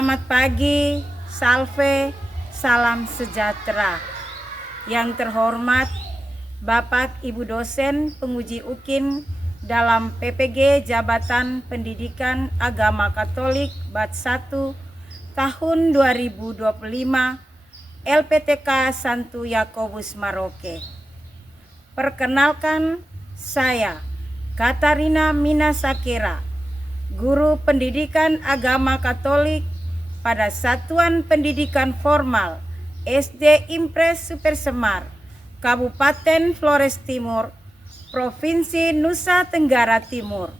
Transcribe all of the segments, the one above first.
Selamat pagi, salve, salam sejahtera. Yang terhormat Bapak Ibu dosen penguji UKIN dalam PPG Jabatan Pendidikan Agama Katolik Bat 1 tahun 2025 LPTK Santo Yakobus Maroke. Perkenalkan, saya Katarina Mina Sakira, Guru Pendidikan Agama Katolik pada Satuan Pendidikan Formal SD Impres Supersemar, Kabupaten Flores Timur, Provinsi Nusa Tenggara Timur.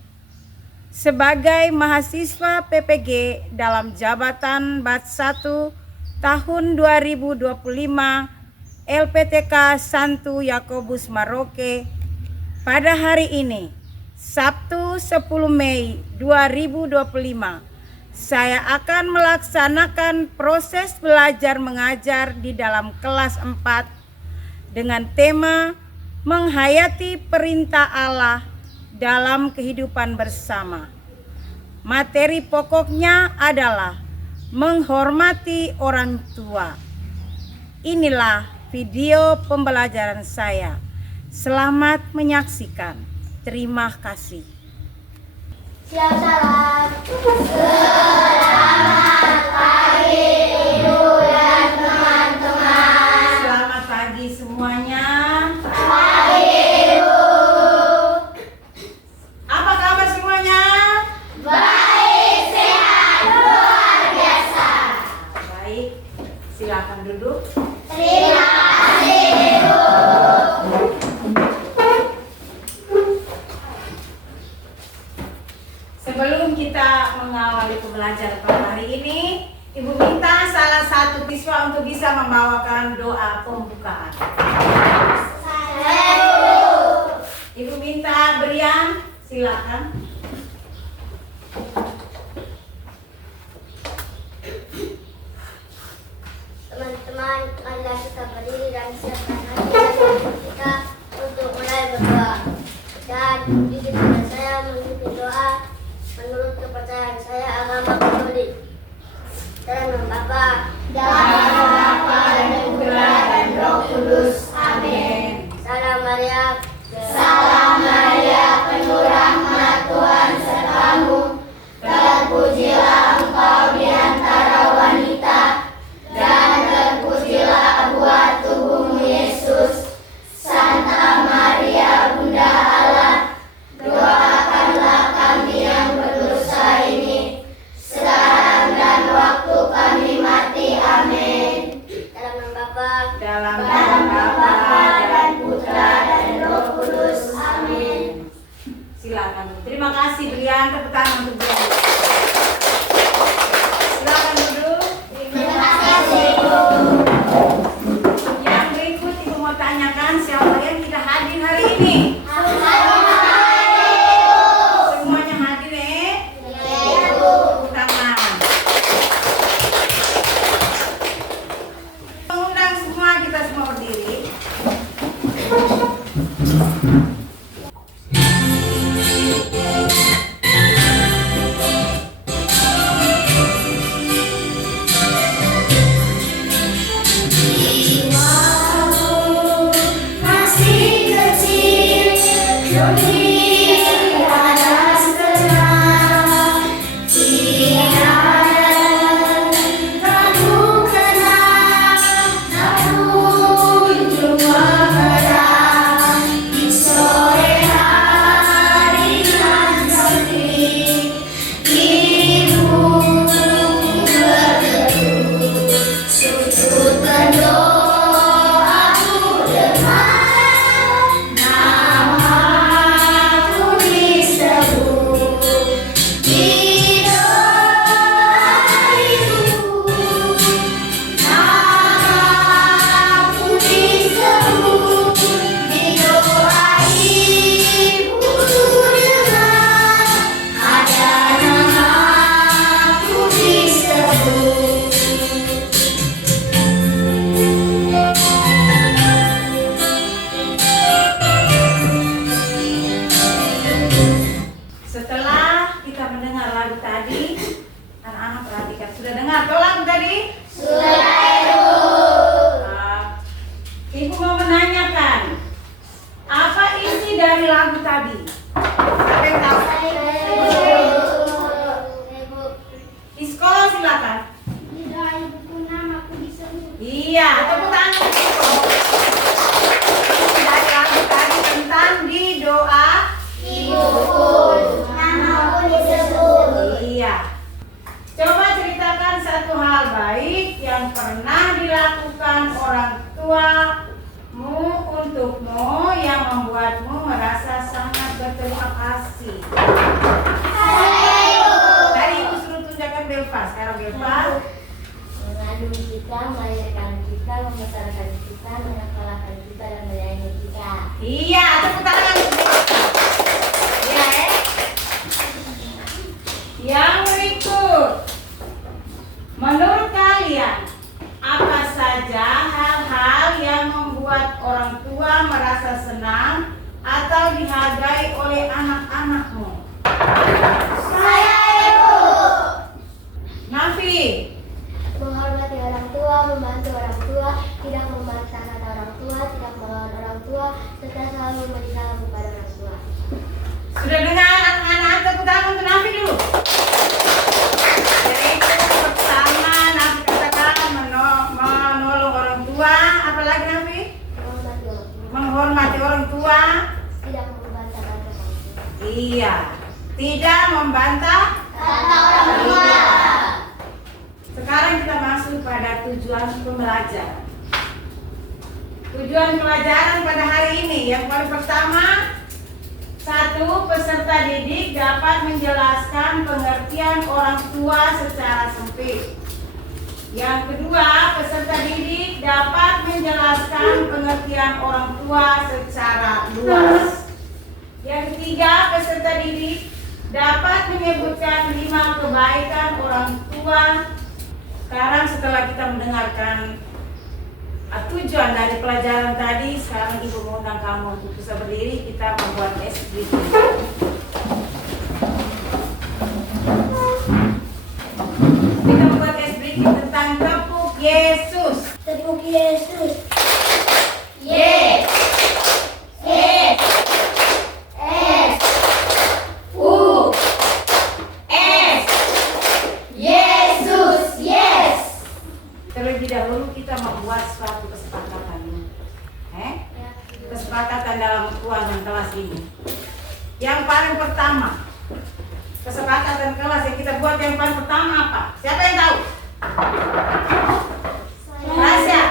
Sebagai mahasiswa PPG dalam jabatan Bat 1 tahun 2025 LPTK Santo Yakobus Maroke, pada hari ini Sabtu 10 Mei 2025, saya akan melaksanakan proses belajar mengajar di dalam kelas 4 dengan tema menghayati perintah Allah dalam kehidupan bersama. Materi pokoknya adalah menghormati orang tua. Inilah video pembelajaran saya. Selamat menyaksikan. Terima kasih. Siap salam. Selamat pagi Ibu dan teman-teman. Selamat pagi semuanya. Pagi Ibu. Apa kabar semuanya? Baik, sehat, luar biasa. Baik, silakan duduk. Terima kasih Ibu. Sebelum kita mengawali pembelajaran pada hari ini, Ibu minta salah satu siswa untuk bisa membawakan doa pembukaan. Ibu minta Brian, silakan. Teman-teman, marilah kita berdiri dan siapkan hati dan hati kita untuk mulai berdoa. Dan diri dan saya memimpin doa menurut kepercayaan saya agama Katolik. Dalam nama Bapa, dan Putra dan Roh Kudus. Amin. Salam Maria. Salam Maria, penuh rahmat Tuhan sertamu. Terpujilah engkau di antara wanita, dan terpujilah buah tubuhmu Yesus. Santa Maria, Bunda Allah, doakanlah kami yang berdosa ini, sekarang dan waktu kami mati. Amin. Dalam nama Bapa, Dalam nama Bapa dan Putra dan Roh Kudus. Amin. Silakan. Terima kasih Brian, tepuk tangan untuk Brian. Silakan duduk. Terima kasih Ibu. Yang berikut Ibu mau tanyakan, siapa yang tidak hadir hari ini? Semuanya hadir Tepuk tangan. Mengundang semua, kita semua berdiri. Masih kecil, dunia panas tenang, tiada ragu kenal, namun cuma menang di sore hari nan sepi. Ibu berteduh, sujud berdoa, aku dengar nama Iya, tepuk tangan dulu. Dari lagu tadi tentang di doa Ibuku, namamu disebut. Iya. Coba ceritakan satu hal baik yang pernah dilakukan orang tuamu untukmu yang membuatmu merasa sangat berterima kasih. Tadi ibu suruh tunjukkan Belva. Sekarang Belva. Mengandung kita, melahirkan kita, membesarkan kita, menyekolahkan kita, dan menyayangi kita. Iya, tepuk tangan. Iya, Yang berikut. Menurut kalian, apa saja hal-hal yang membuat orang tua merasa senang atau dihargai oleh anak-anakmu? Saya ibu. Nafi. Menghormati orang tua, membantu orang tua, tidak membantah kata orang tua, tidak melawan orang tua, serta selalu memberi salam kepada orang tua. Sudah dengar anak-anak? Tepuk tangan untuk Nafi dulu. Jadi itu pertama Nafi katakan menolong orang tua. Apa lagi Nafi? Menghormati orang tua, Menghormati orang tua. tidak membantah kata orang tua. Iya. Tidak membantah. Kata orang tua. Sekarang kita masuk pada tujuan pembelajaran. Tujuan pelajaran pada hari ini yang paling pertama, satu, peserta didik dapat menjelaskan pengertian orang tua secara sempit. Yang kedua, peserta didik dapat menjelaskan pengertian orang tua secara luas. Yang ketiga, peserta didik dapat menyebutkan 5 kebaikan orang tua. Sekarang setelah kita mendengarkan tujuan dari pelajaran tadi, sekarang ibu mengundang kamu untuk bisa berdiri, kita membuat SBT. Kita membuat SBT tentang tepuk Yesus. Tepuk Yesus. Ye. S. S. U. S. Yesus. Yes. Terlebih dahulu kita membuat suatu kesepakatan. Kesepakatan dalam ruangan kelas ini. Yang paling pertama, kesepakatan kelas yang kita buat yang paling pertama apa? Siapa yang tahu? Rahasia.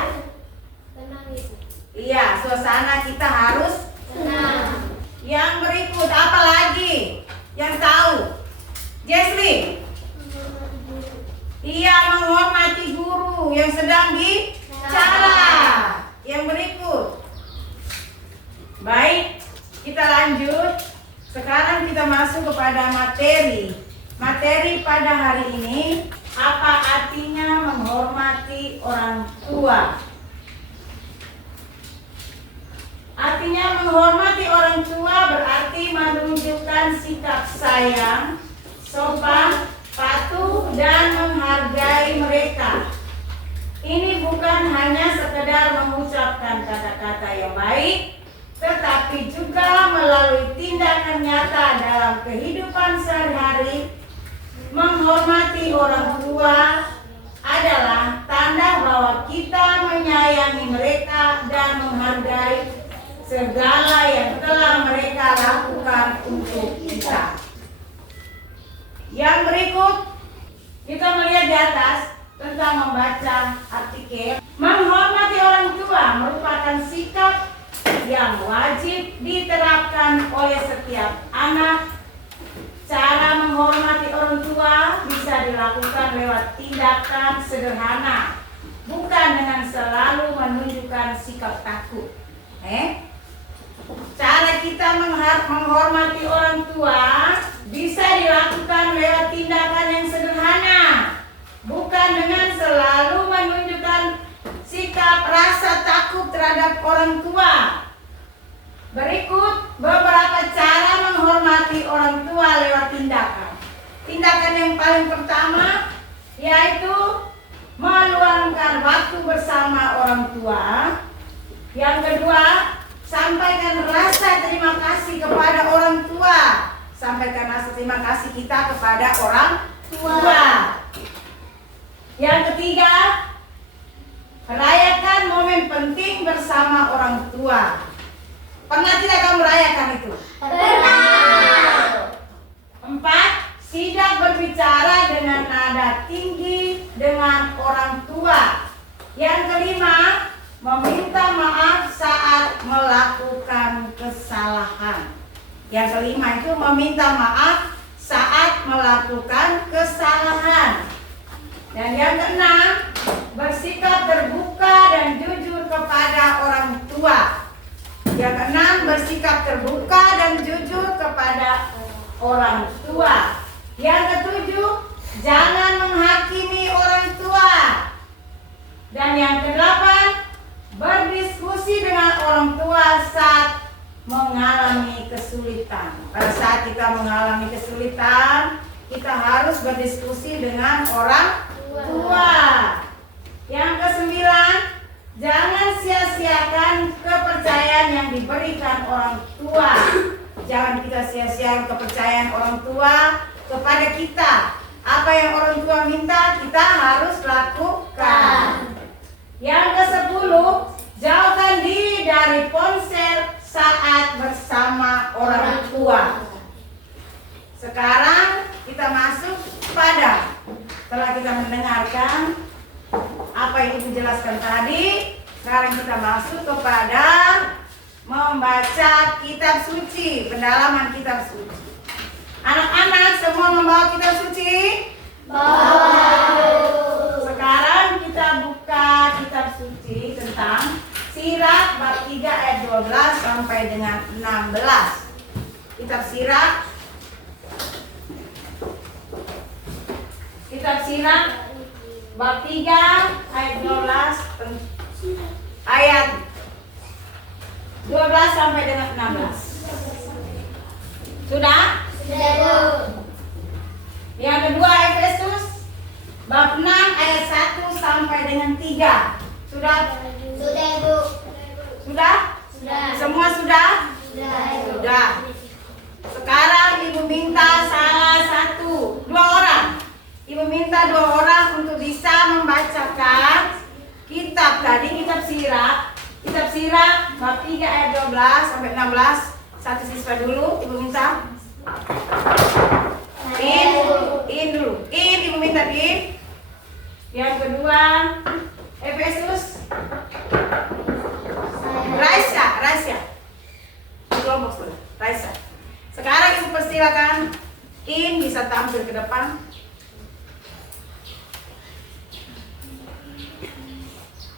Tenang Ibu. Iya, suasana kita harus Tenang. Yang berikut apa lagi? Yang tahu? Jesli. Iya, menghormati guru yang sedang bicara. Yang berikut. Baik, kita lanjut. Sekarang kita masuk kepada materi. Materi pada hari ini, apa artinya menghormati orang tua? Artinya menghormati orang tua berarti menunjukkan sikap sayang, sopan, patuh, dan menghargai mereka. Ini bukan hanya sekedar mengucapkan kata-kata yang baik, tetapi juga melalui tindakan nyata dalam kehidupan sehari-hari. Menghormati orang tua adalah tanda bahwa kita menyayangi mereka dan menghargai segala yang telah mereka lakukan untuk kita. Yang berikut, kita melihat di atas tentang membaca artikel. Menghormati orang tua merupakan sikap yang wajib diterapkan oleh setiap anak. Cara menghormati orang tua bisa dilakukan lewat tindakan sederhana, bukan dengan selalu menunjukkan sikap takut. Cara kita menghormati orang tua bisa dilakukan lewat tindakan yang sederhana, bukan dengan selalu menunjukkan sikap rasa takut terhadap orang tua. Berikut beberapa cara menghormati orang tua lewat tindakan. Tindakan yang paling pertama yaitu meluangkan waktu bersama orang tua. Yang kedua, sampaikan rasa terima kasih kepada orang tua. Sampaikan rasa terima kasih kita kepada orang tua. Yang ketiga, orang tua. Pernah tidak kamu rayakan itu? Pernah. 4. Tidak berbicara dengan nada tinggi dengan orang tua. Yang kelima, meminta maaf saat melakukan kesalahan. Yang kelima itu meminta maaf saat melakukan kesalahan. Dan yang keenam, bersikap terbuka dan jujur kepada orang tua. Yang keenam, bersikap terbuka dan jujur kepada orang tua. Yang ketujuh, jangan menghakimi orang tua. Dan yang kedelapan, berdiskusi dengan orang tua saat mengalami kesulitan. Pada saat kita mengalami kesulitan, kita harus berdiskusi dengan orang tua. Yang kesembilan, jangan sia-siakan kepercayaan yang diberikan orang tua. Jangan kita sia-siakan kepercayaan orang tua kepada kita. Apa yang orang tua minta, kita harus lakukan. Yang ke-10, jauhkan diri dari ponsel saat bersama orang tua. Sekarang kita masuk pada, setelah kita mendengarkan apa yang Ibu jelaskan tadi, sekarang kita masuk kepada membaca kitab suci, pendalaman kitab suci. Anak-anak semua membawa kitab suci? Bawa. Sekarang kita buka kitab suci tentang Sirat bab 3 ayat 12 sampai dengan 16. Kitab Sirat bab 3 ayat 12 sampai dengan 16. Sudah? Sudah, Bu. Yang kedua Efesus bab 6 ayat 1 sampai dengan 3. Sudah? Sudah, Bu. Sudah? Sudah. Semua sudah? Sudah. Sudah. Sekarang Ibu minta dua orang. Ibu minta 2 orang untuk bisa membacakan kitab tadi, kitab Sirat bab 3 ayat 12 sampai 16. Satu siswa dulu, Ibu minta. In dulu. Ibu minta in. Yang kedua Efesus. Raisya. Kelompok sudah. Raisya. Sekarang Ibu persilakan in bisa tampil ke depan.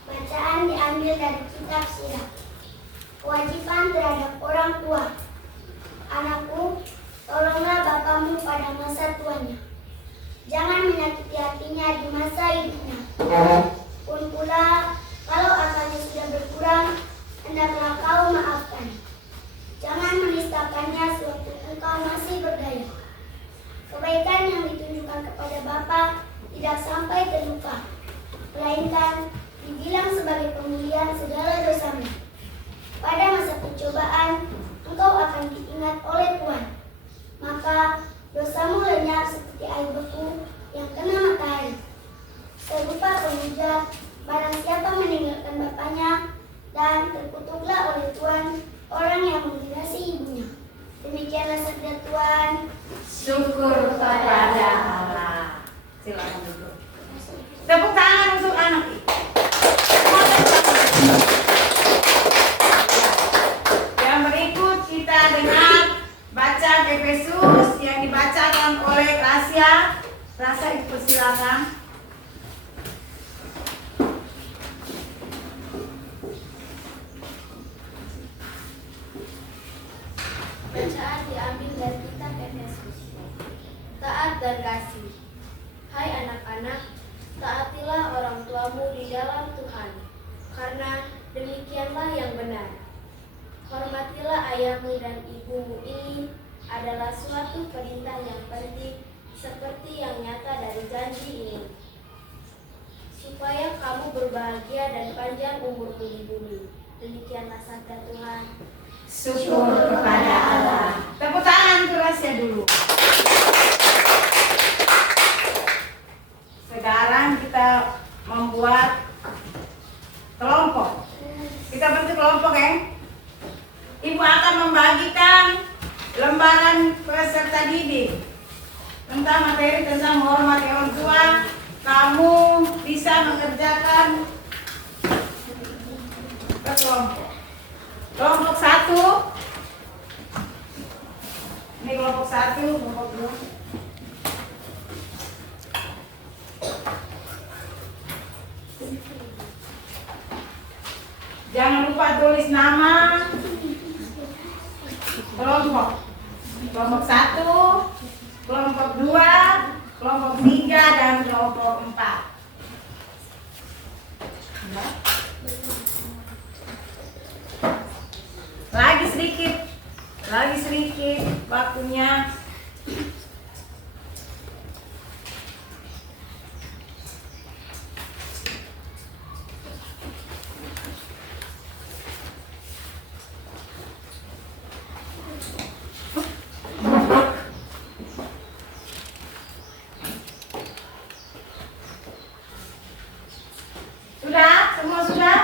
Bacaan diambil dari kitab Sirat. Kewajiban terhadap orang tua. Anakku, tolonglah bapamu pada masa tuanya. Jangan menyakiti hatinya di masa hidupnya. Pun pula, kalau akalnya sudah berkurang, hendaklah kau maafkan. Jangan menistakannya sewaktu engkau masih berdaya. Kebaikan yang ditunjukkan kepada bapa tidak sampai terlupa, melainkan dibilang sebagai pemulihan segala dosamu. Pada masa pencobaan, engkau akan diingat oleh Tuhan. Maka dosamu lenyap seperti air beku yang kena matahari. Serupa penghujat, barang siapa meninggalkan bapaknya, dan terkutuklah oleh Tuhan orang yang menghiasi ibunya. Demikianlah sabda Tuhan. Syukur kepada Allah. Silakan duduk. Tepuk tangan untuk anak ini. Yang berikut kita dengar bacaan Efesus yang dibacakan oleh Rasya. Ibu persilakan. Bacaan diambil dari kitab Efesus. Taat dan kasih. Hai anak-anak, taatilah orang tuamu di dalam Tuhan, karena demikianlah yang benar. Hormatilah ayahmu dan ibumu, ini adalah suatu perintah yang penting, seperti yang nyata dari janji ini, supaya kamu berbahagia dan panjang umurmu di bumi. Demikianlah sabda Tuhan. Syukur kepada Allah. Tepuk tangan untuk Rasya dulu. Sekarang kita membuat kelompok. Kita bentuk kelompok ya. Ibu akan membagikan lembaran peserta didik tentang materi tentang menghormati orang tua. Kamu bisa mengerjakan ke kelompok. Kelompok 1. Ini kelompok 1, kelompok 2. Jangan lupa tulis nama kelompok. Kelompok 1, kelompok 2, kelompok 3, dan kelompok 4. Lagi sedikit waktunya. Sudah? Semua sudah?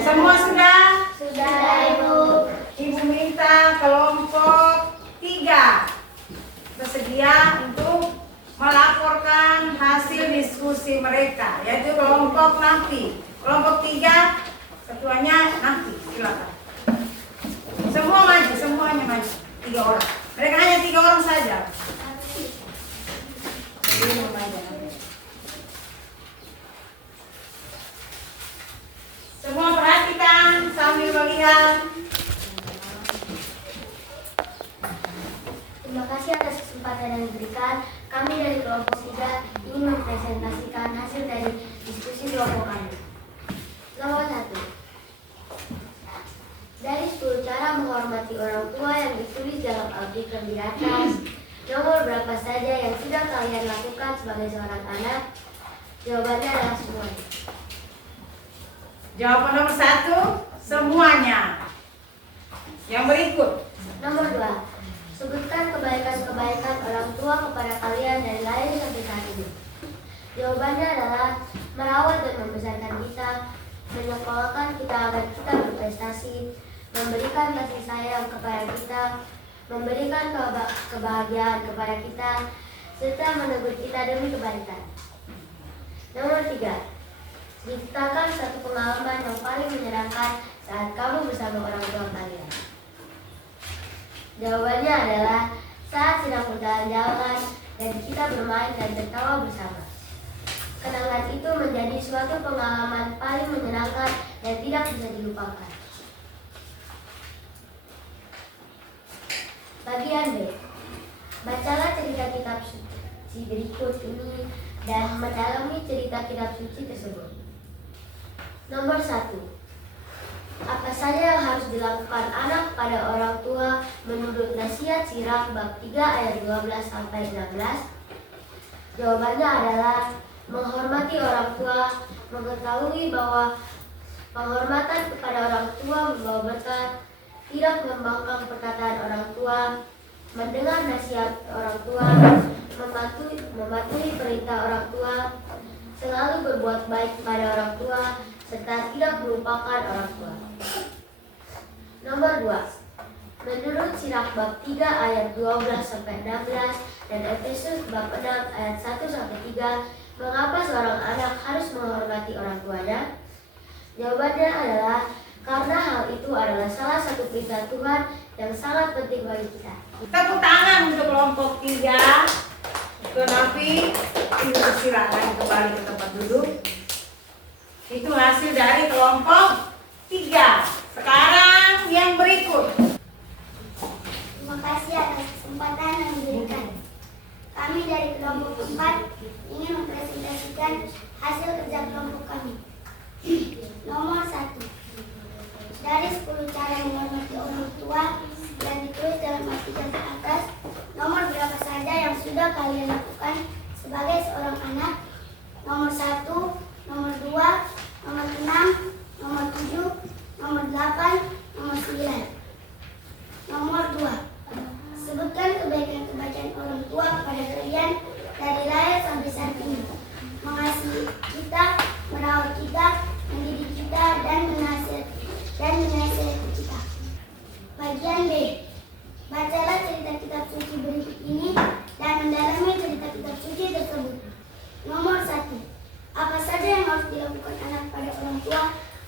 Semua sudah? Sudah, Ibu. Ibu minta kelompok 3 bersedia untuk melaporkan hasil diskusi mereka, yaitu kelompok nanti. Kelompok 3 ketuanya nanti, silakan. Semua maju, semuanya maju. 3 orang. Mereka hanya 3 orang saja. Semua perhatikan sambil melihat. Terima kasih atas kesempatan yang diberikan. Kami dari kelompok 3 ingin mempresentasikan hasil dari diskusi kelompok kami. Nomor 1. Dari 10 cara menghormati orang tua yang ditulis dalam audit lebih atas, nomor berapa saja yang sudah kalian lakukan sebagai seorang anak? Jawabannya adalah semuanya. Jawaban nomor 1, semuanya. Yang berikut. Nomor 2. Sebutkan kebaikan-kebaikan orang tua kepada kalian dari lahir sampai saat ini. Jawabannya adalah merawat dan membesarkan kita, menyekolahkan kita agar kita berprestasi, memberikan kasih sayang kepada kita, memberikan kebahagiaan kepada kita, serta menegur kita demi kebaikan. Nomor 3. Ceritakan satu pengalaman yang paling menyenangkan saat kamu bersama orang tua kalian. Jawabannya adalah saat sedang berjalan-jalan dan kita bermain dan tertawa bersama. Kenangan itu menjadi suatu pengalaman paling menyenangkan dan tidak bisa dilupakan. Bagian B. Bacalah cerita kitab suci berikut ini dan mendalami cerita kitab suci tersebut. Nomor 1. Apa saja yang harus dilakukan anak pada orang tua menurut nasihat Sirah bab 3 ayat 12-16? Jawabannya adalah menghormati orang tua, mengetahui bahwa penghormatan kepada orang tua membawa berkat, tidak membangkang perkataan orang tua, mendengar nasihat orang tua, mematuhi perintah orang tua, selalu berbuat baik kepada orang tua, serta tidak melupakan orang tua. Nomor 2. Menurut Sirah bab 3 ayat 12-16 dan Efesus bab 6 ayat 1-3, mengapa seorang anak harus menghormati orang tuanya? Jawabannya adalah karena hal itu adalah salah satu perintah Tuhan yang sangat penting bagi kita. Tepuk tangan untuk kelompok 3. Tetapi silakan kembali ke tempat duduk. Itu hasil dari kelompok 3. Sekarang yang berikut. Terima kasih atas kesempatan yang diberikan. Kami dari kelompok 4 ingin mempresentasikan hasil kerja kelompok kami. Nomor 1. Dari 10 cara menghormati orang tua yang ditulis dalam artikel ke atas, nomor berapa saja yang sudah kalian lakukan sebagai seorang anak? Nomor 1, nomor 2, nomor 6, nomor 7, nomor 8, nomor 9. Nomor 2. Sebutkan kebaikan-kebaikan orang tua kepada kalian dari lahir sampai saat ini. Mengasihi kita, merawat kita, mendidik kita, dan menasihati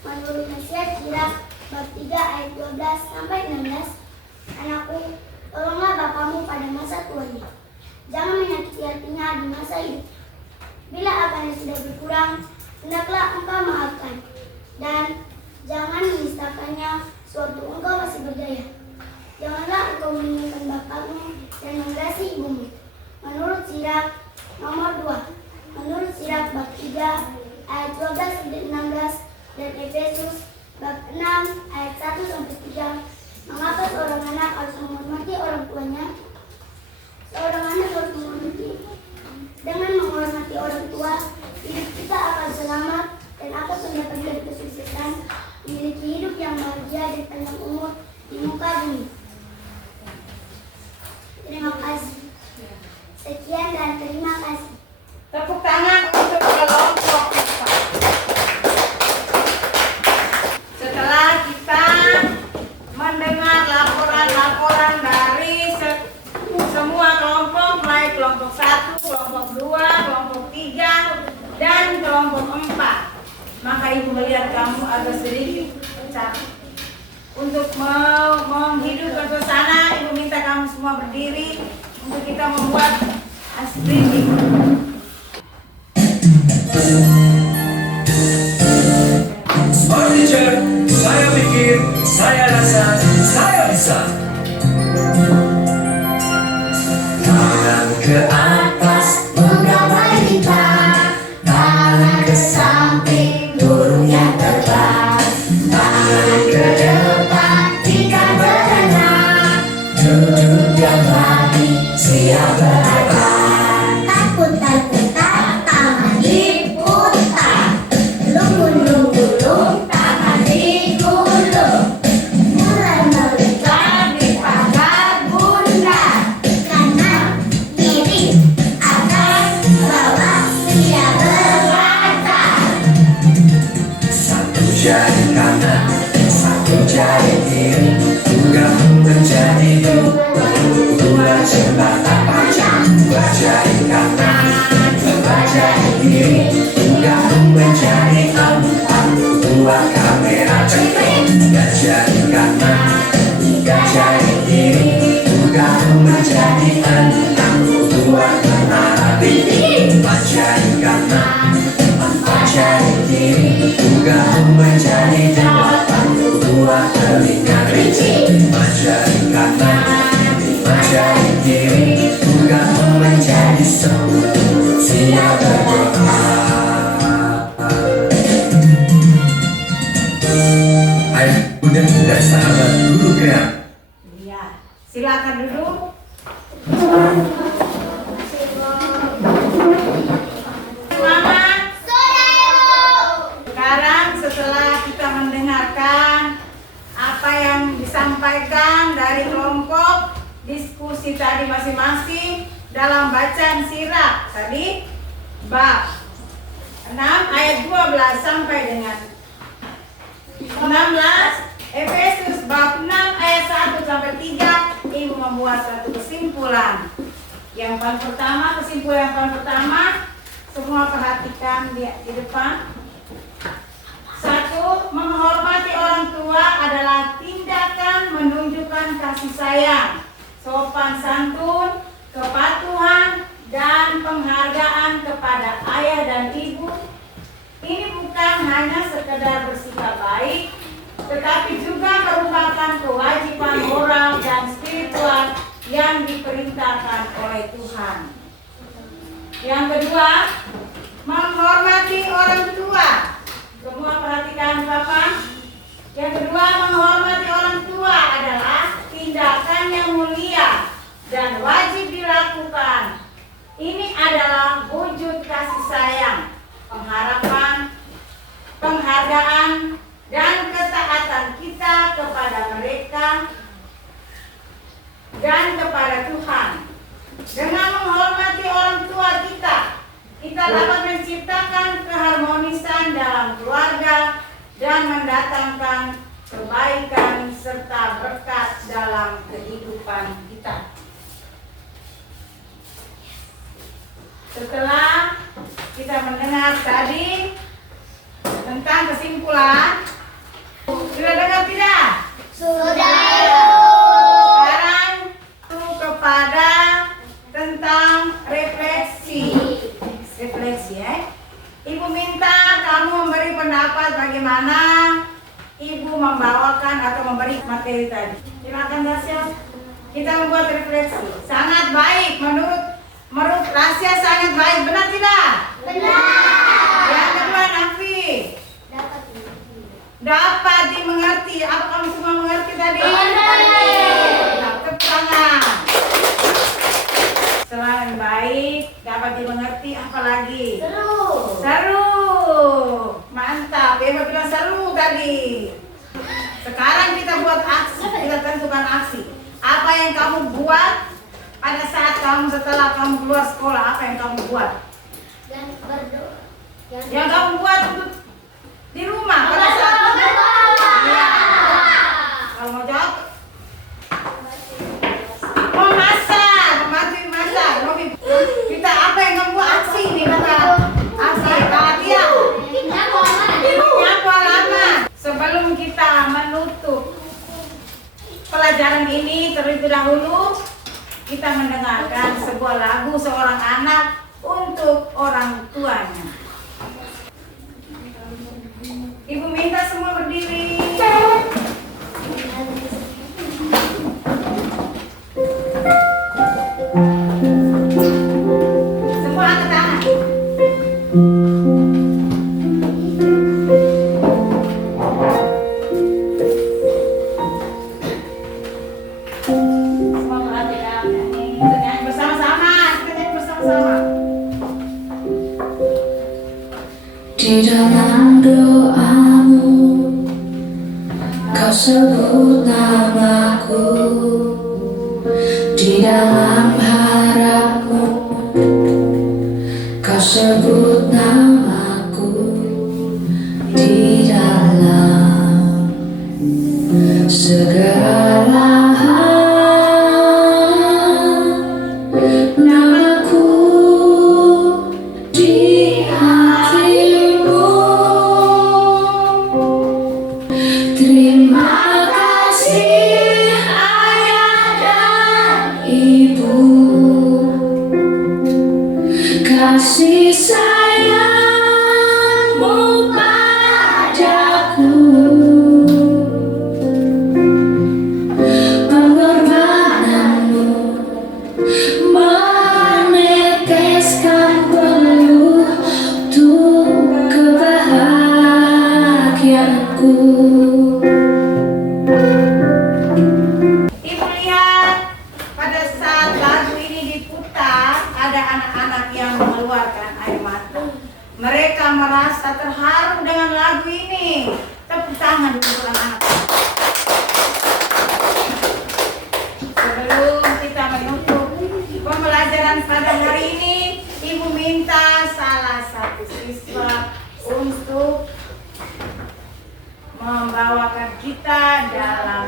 Menurut nasihat Sirah bab 3 ayat 12 sampai 16, anakku, tolonglah bapakmu pada masa tuanya. Jangan menyakiti hatinya di masa hidup. Bila akalnya sudah berkurang, hendaklah engkau maafkan. Dan jangan menistakannya sewaktu engkau masih berdaya. Janganlah engkau meninggalkan bapakmu dan mengasihi ibumu. Menurut Sirah nomor 2. Menurut Sirah bab 3 ayat 12 sampai 16 dan Efesus bab 6 ayat 1 sampai 3. Mengapa seorang anak harus menghormati orang tuanya? Seorang anak harus menghormati. Dengan menghormati orang tua, hidup kita akan selamat dan akan mendapat dari kesuksesan, memiliki hidup yang bahagia dan panjang umur di muka bumi. Terima kasih. Sekian dan terima kasih. Tepuk tangan untuk kelompok. Setelah kita mendengar laporan-laporan dari semua kelompok, mulai kelompok 1, kelompok 2, kelompok 3, dan kelompok 4, maka Ibu melihat kamu agak sedikit capek. Untuk menghidupkan suasana, Ibu minta kamu semua berdiri untuk kita membuat asli. Smart teacher, saya pikir, saya rasa, saya bisa. Tangan ke atas, menggapai bintang. Tangan ke samping, burungnya terbang. Tangan ke depan, ikan berenang. Duduk dan mati, siap berenang. Takut, tangan diputar. Lunggu, tangan digulung. Mulai melingkar di pagar bunda. Kanan, kiri, atas, bawah, siap berlantar. Satu jari kanan, satu jari kiri, dua menjadi dua jembatan panjang. Dua jari kanan, dua jari kiri, dua menjadi empat. Dua kamera jepit, tiga jari kanan, tiga jari kiri, dua menjadi enam. Dua menara TV, empat jari kanan, empat jari kiri, dua menjadi delapan. Dua telinga kelinci, lima jari kanan, lima jari kiri, dua menjadi 10. Siap berdoa. Ayo, Bunda dan sahabat guru gerak. Ya, silakan duduk. Semangat. Sekarang setelah kita mendengarkan apa yang disampaikan dari kelompok diskusi tadi masing-masing dalam bacaan Sirah tadi bab 6 ayat 12 sampai dengan 16, Efesus bab 6 ayat 1 sampai 3, Ibu membuat satu kesimpulan. Yang paling pertama, kesimpulan yang paling pertama, semua perhatikan di depan. 1. Menghormati orang tua adalah tindakan menunjukkan kasih sayang, sopan santun, kepatuhan, dan penghargaan kepada ayah dan ibu. Ini bukan hanya sekedar bersikap baik, tetapi juga merupakan kewajiban moral dan spiritual yang diperintahkan oleh Tuhan. Yang kedua, menghormati orang tua. Semua perhatikan Bapak. Yang kedua, menghormati orang tua adalah tindakan yang mulia dan wajib dilakukan. Ini adalah wujud kasih sayang, pengharapan, penghargaan, dan ketaatan kita kepada mereka dan kepada Tuhan. Dengan menghormati orang tua kita dapat menciptakan keharmonisan dalam keluarga dan mendatangkan kebaikan serta berkat dalam kehidupan kita. Setelah kita mendengar tadi tentang kesimpulan. Sudah dengar tidak? Sudah. Sekarang kepada tentang refleksi. Refleksi ya. Ibu minta kamu memberi pendapat bagaimana Ibu membawakan atau memberi materi tadi. Silakan Rasya. Kita membuat refleksi. Sangat baik menurut Rasya, sangat baik. Benar tidak? Benar. Yang kedua Nafi. Dapat dimengerti. Apa kamu semua mengerti tadi? Nah, tepuk tangan. Selain baik, dapat dimengerti, apa lagi? Seru. Mantap. Eva bilang seru tadi. Sekarang kita buat aksi. Kita tentukan aksi. Apa yang kamu buat pada saat setelah kamu keluar sekolah? Apa yang kamu buat? Yang kamu buat untuk di rumah pada saat ya. Kalau mau jawab, memasak, membantu masak. Kita apa yang kamu buat aksi ini? Aksi bahagia. Nyapu halaman. Sebelum kita menutup pelajaran ini, terlebih dahulu kita mendengarkan sebuah lagu seorang anak untuk orang tuanya. Ibu minta semua berdiri. Semua angkat tangan. Semua perhatikan ini. Kita nyanyi bersama-sama. Di dalam doamu kau sebut namaku, di dalam harapmu kau sebut namaku, di dalam segala namaku di hatimu. Terima kasih ayah dan ibu, kasih sayangmu padaku, pengorbananmu meneteskan peluh untuk kebahagiaanku. Ibu lihat pada saat lagu ini diputar, ada anak-anak yang mengeluarkan air mata. Mereka merasa terharu dengan lagu ini. Tepuk tangan untuk anak-anak. Sebelum kita menutup pembelajaran pada hari ini, Ibu minta salah satu siswa untuk membawakan kita dalam